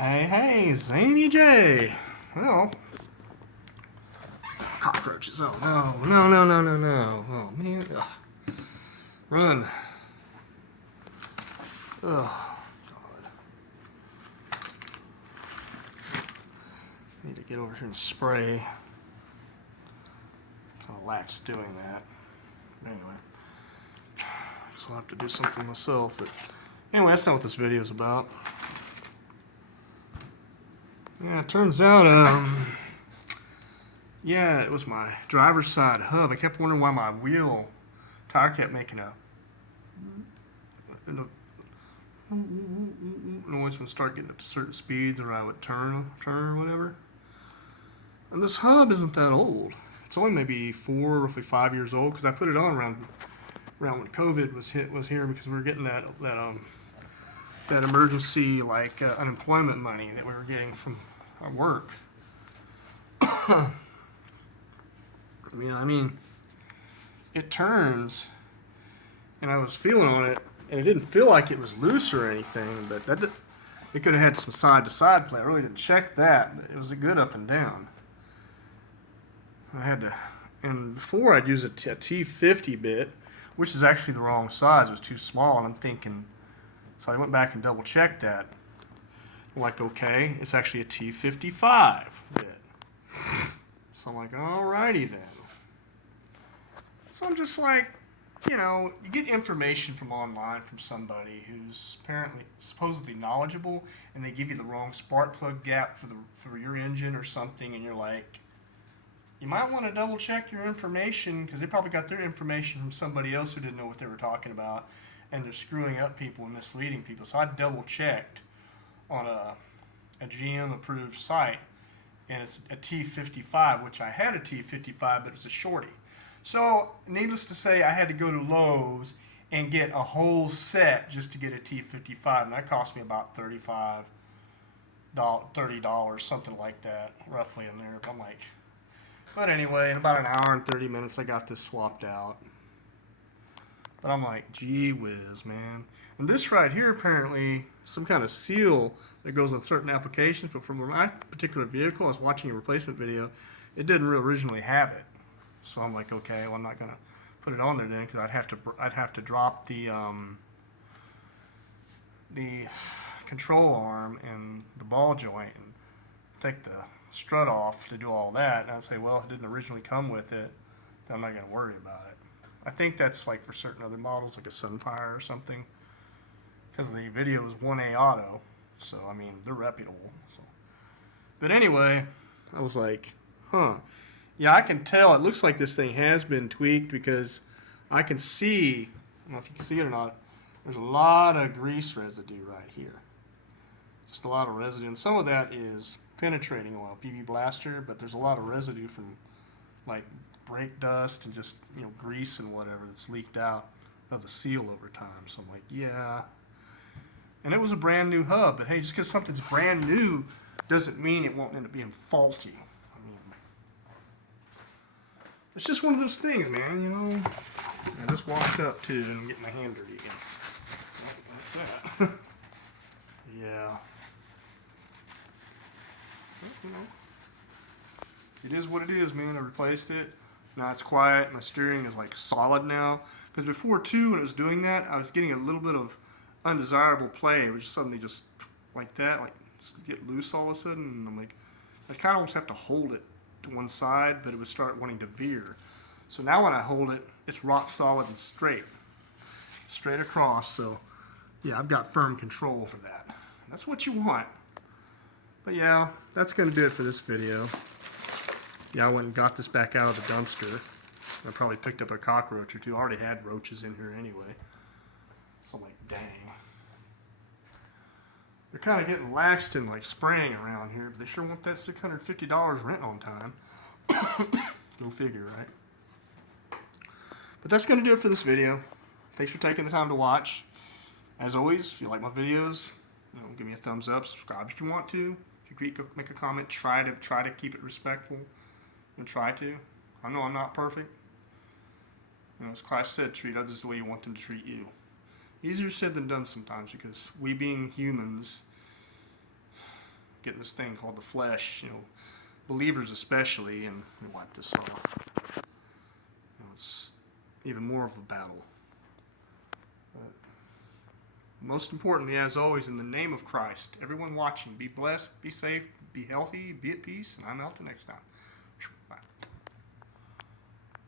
Hey, Zany J. Well, cockroaches. Oh, no. Oh, man. Ugh. Run. Oh, God. Need to get over here and spray. Kind of lax doing that. Anyway. Guess I'll have to do something myself. But anyway, that's not what this video is about. Yeah, it turns out, yeah, it was my driver's side hub. I kept wondering why my wheel tire kept making a noise when it started getting up to certain speeds, or I would turn or whatever. And this hub isn't that old. It's only maybe roughly 5 years old, because I put it on around when COVID was here, because we were getting that emergency unemployment money that we were getting from our work. I mean, it turns, and I was feeling on it, and it didn't feel like it was loose or anything, but it could have had some side-to-side play. I really didn't check that, but it was a good up and down. I had to, and before I'd use a T50 bit, which is actually the wrong size. It was too small, and I'm thinking, so I went back and double-checked that. I'm like, okay, it's actually a T55 bit. So I'm like, alrighty then. So I'm just like, you get information from online from somebody who's apparently supposedly knowledgeable, and they give you the wrong spark plug gap for your engine or something, and you're like, you might want to double check your information, because they probably got their information from somebody else who didn't know what they were talking about, and they're screwing up people and misleading people. So I double checked on a GM approved site, and it's a T55, which I had a T55, but it was a shorty. So, needless to say, I had to go to Lowe's and get a whole set just to get a T55, and that cost me about $30, something like that, roughly in there. I'm like, but anyway, in about an hour and 30 minutes, I got this swapped out. But I'm like, gee whiz, man. And this right here, apparently, some kind of seal that goes on certain applications, but for my particular vehicle, I was watching a replacement video, it didn't originally have it. So I'm like, okay, well, I'm not gonna put it on there then, because I'd have to drop the control arm and the ball joint and take the strut off to do all that. And I'd say, well, if it didn't originally come with it, then I'm not gonna worry about it. I think that's like for certain other models, like a Sunfire or something, because the video is 1A auto, so I mean they're reputable. So. But anyway, I was like, huh. Yeah, I can tell. It looks like this thing has been tweaked, because I can see, I don't know if you can see it or not, there's a lot of grease residue right here. Just a lot of residue. And some of that is penetrating oil, PB Blaster, but there's a lot of residue from like brake dust and just, grease and whatever that's leaked out of the seal over time. So I'm like, yeah. And it was a brand new hub, but hey, just because something's brand new doesn't mean it won't end up being faulty. It's just one of those things, man, I just walked up too and get my hand dirty again. That's that. Yeah. It is what it is, man. I replaced it. Now it's quiet. My steering is like solid now. Because before too, when it was doing that, I was getting a little bit of undesirable play. It was just suddenly just like that, like just get loose all of a sudden. And I'm like, I kind of almost have to hold it to one side, but it would start wanting to veer. So now when I hold it, it's rock solid and straight across. So yeah, I've got firm control for that. That's what you want. But yeah, that's gonna do it for this video. Yeah, I went and got this back out of the dumpster. I probably picked up a cockroach or two. I already had roaches in here anyway. So I'm like, dang. They're kind of getting laxed and like spraying around here, but they sure want that $650 rent on time. Go figure, right? But that's going to do it for this video. Thanks for taking the time to watch. As always, if you like my videos, give me a thumbs up, subscribe if you want to. If you make a comment, try to keep it respectful, and try to. I know I'm not perfect. As Christ said, treat others the way you want them to treat you. Easier said than done sometimes, because we being humans, getting this thing called the flesh, believers especially, and let me wipe this off. It's even more of a battle. But most importantly, as always, in the name of Christ, everyone watching, be blessed, be safe, be healthy, be at peace, and I'm out till next time.